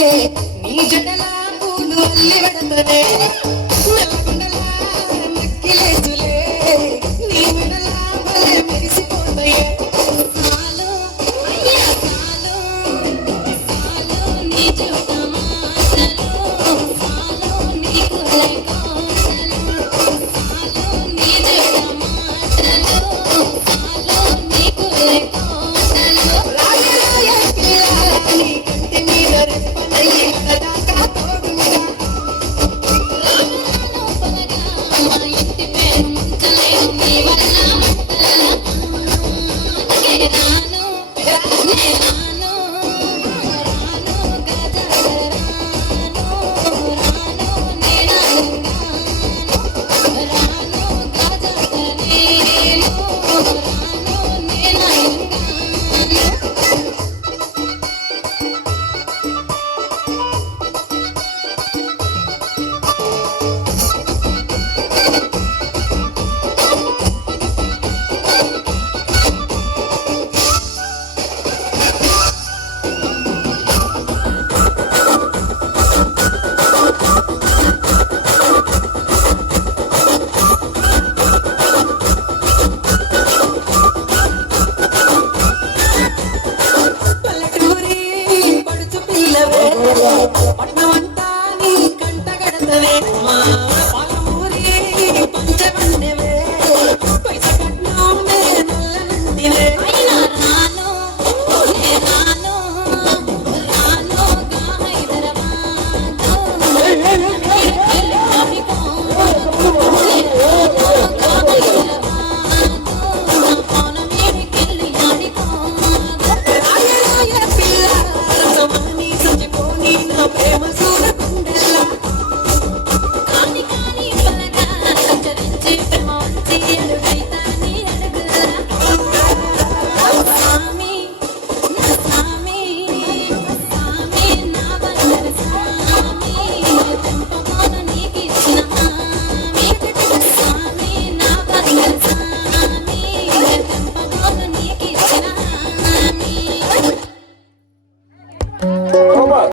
నీ జడల పూలు అల్లి పెడతనే నల్లగుండల నక్కిలేసులే నీ మెడల భలే మెరిసిపోతాయే సాలు అయ్యా సాలు సాలు నీ జుట్ట మాటలు సాలు నీ కులై కోటలు సాలు నీ జుట్ట మాటలు సాలు నీ కులై కోటలు రాయరాయ పిల్ల నీ కంటి మీద రెప్పనయ్యి కడదాకా తోడుగా రాను పగగా మా ఇంటి పేరు ముంచలేను నీ వల్ల మంటల రాను రాను రాను గజ రాను రాను నేను రాను గజ నేను రాను నేను పల్లెటూరి పడుచు పిల్లవే పట్నమంతా నీ కంట కడతవే మా పాలమూరి పంచవన్నెవే పైస కట్నం నే నల్లనంటివే అయినా రాను నే రాను రాను గా హైదరాబాద్ కిరికిరి కోను గా హైదరాబాద్ నా కోన మీదికెళ్ళి ఆడికోను రాయరాయ పిల్ల రసమని సచిపోని నా ప్రేమ సూరకుండెల్లా కాని కాని పలగా కచ్చరించి ప్రేమ వంచి ఎలుగైతా